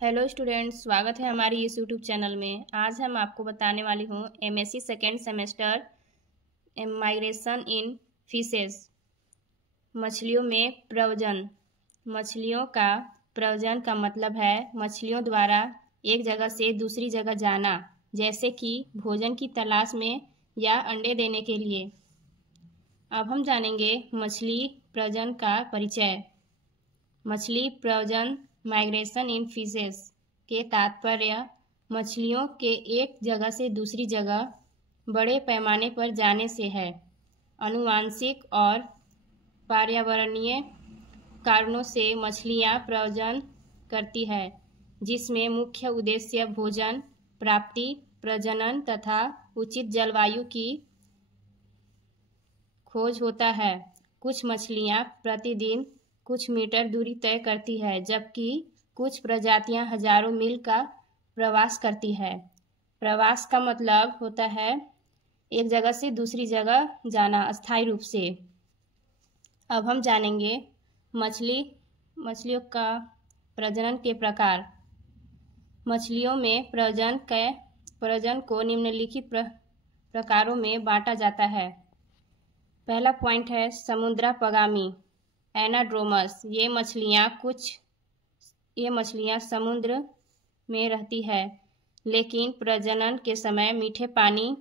Hello students, स्वागत है हमारी इस यूट्यूब चैनल में। आज हम आपको बताने वाली हूँ एमएससी सेकेंड सेमेस्टर माइग्रेशन इन फिशेस, मछलियों में प्रव्रजन। मछलियों का प्रव्रजन का मतलब है मछलियों द्वारा एक जगह से दूसरी जगह जाना, जैसे कि भोजन की तलाश में या अंडे देने के लिए। अब हम जानेंगे मछली प्रव्रजन का परिचय। मछली प्रव्रजन माइग्रेशन इन फिशेस के तात्पर्य मछलियों के एक जगह से दूसरी जगह बड़े पैमाने पर जाने से है। आनुवांशिक और पर्यावरणीय कारणों से मछलियां प्रव्रजन करती है, जिसमें मुख्य उद्देश्य भोजन प्राप्ति, प्रजनन तथा उचित जलवायु की खोज होता है। कुछ मछलियां प्रतिदिन कुछ मीटर दूरी तय करती है, जबकि कुछ प्रजातियां हजारों मील का प्रवास करती है। प्रवास का मतलब होता है एक जगह से दूसरी जगह जाना अस्थायी रूप से। अब हम जानेंगे मछलियों का प्रजनन के प्रकार। मछलियों में प्रजनन को निम्नलिखित प्रकारों में बांटा जाता है। पहला पॉइंट है समुद्रापगामी एनाड्रोमस। ये मछलियां समुद्र में रहती है, लेकिन प्रजनन के समय मीठे पानी,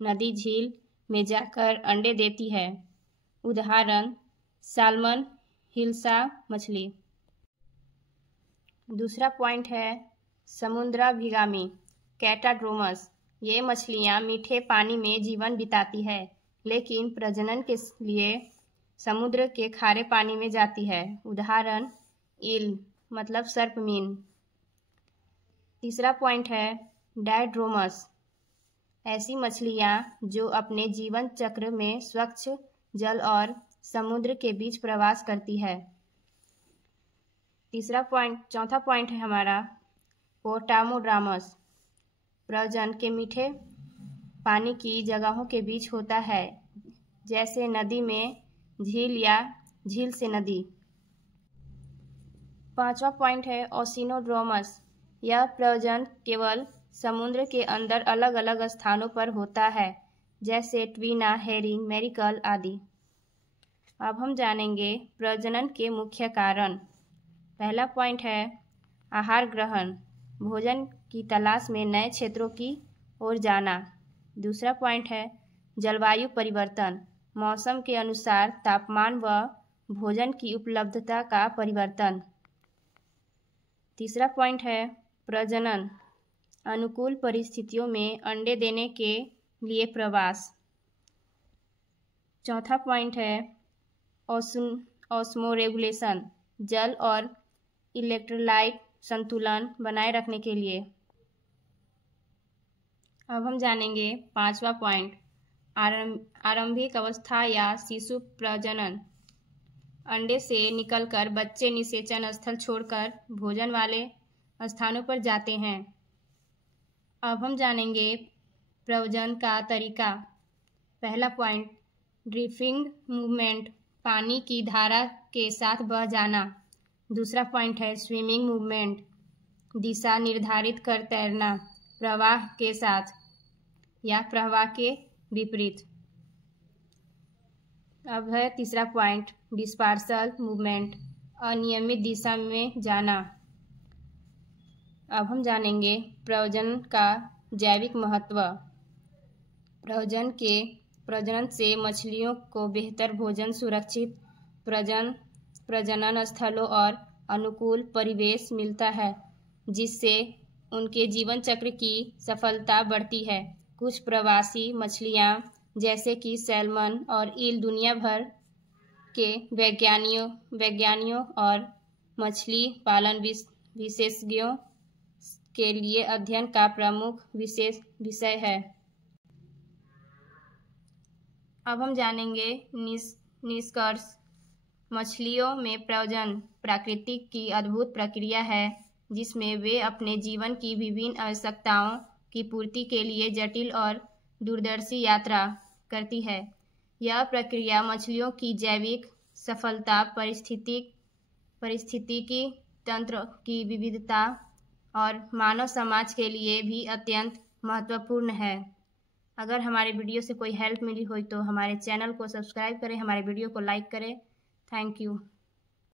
नदी, झील में जाकर अंडे देती है। उदाहरण साल्मन हिल्सा मछली। दूसरा पॉइंट है समुद्राभिगामी कैटाड्रोमस। ये मछलियां मीठे पानी में जीवन बिताती है, लेकिन प्रजनन के लिए समुद्र के खारे पानी में जाती है। उदाहरण ईल मतलब सर्पमीन। तीसरा पॉइंट है डायड्रोमस। ऐसी मछलियां जो अपने जीवन चक्र में स्वच्छ जल और समुद्र के बीच प्रवास करती है। चौथा पॉइंट है हमारा पोटामोड्रामस। प्रजनन के मीठे पानी की जगहों के बीच होता है, जैसे नदी में झील या झील से नदी। पांचवा पॉइंट है ओसिनोड्रोमस। यह प्रजनन केवल समुद्र के अंदर अलग अलग स्थानों पर होता है, जैसे ट्वीना, हेरिंग, मैरीकल आदि। अब हम जानेंगे प्रजनन के मुख्य कारण। पहला पॉइंट है आहार ग्रहण, भोजन की तलाश में नए क्षेत्रों की ओर जाना। दूसरा पॉइंट है जलवायु परिवर्तन, मौसम के अनुसार तापमान व भोजन की उपलब्धता का परिवर्तन। तीसरा पॉइंट है प्रजनन, अनुकूल परिस्थितियों में अंडे देने के लिए प्रवास। चौथा पॉइंट है ऑस्मोरेगुलेशन, जल और इलेक्ट्रोलाइट संतुलन बनाए रखने के लिए। अब हम जानेंगे पांचवा पॉइंट आरंभिक अवस्था या शिशु प्रजनन। अंडे से निकलकर बच्चे निषेचन स्थल छोड़कर भोजन वाले स्थानों पर जाते हैं। अब हम जानेंगे प्रजनन का तरीका। पहला पॉइंट ड्रिफ्टिंग मूवमेंट, पानी की धारा के साथ बह जाना। दूसरा पॉइंट है स्विमिंग मूवमेंट, दिशा निर्धारित कर तैरना, प्रवाह के साथ या प्रवाह के विपरीत। अब है तीसरा पॉइंट डिस्पर्सल मूवमेंट, अनियमित दिशा में जाना। अब हम जानेंगे प्रजनन का जैविक महत्व। प्रजनन से मछलियों को बेहतर भोजन, सुरक्षित प्रजनन स्थलों और अनुकूल परिवेश मिलता है, जिससे उनके जीवन चक्र की सफलता बढ़ती है। कुछ प्रवासी मछलियां जैसे कि सैल्मन और ईल दुनिया भर के वैज्ञानिकों और मछली पालन विशेषज्ञों के लिए अध्ययन का प्रमुख विषय है। अब हम जानेंगे निष्कर्ष। मछलियों में प्रजनन प्रकृति की अद्भुत प्रक्रिया है, जिसमें वे अपने जीवन की विभिन्न आवश्यकताओं की पूर्ति के लिए जटिल और दूरदर्शी यात्रा करती है। यह प्रक्रिया मछलियों की जैविक सफलता, पारिस्थितिकी तंत्र की विविधता और मानव समाज के लिए भी अत्यंत महत्वपूर्ण है। अगर हमारे वीडियो से कोई हेल्प मिली हो तो हमारे चैनल को सब्सक्राइब करें, हमारे वीडियो को लाइक करें। Thank you.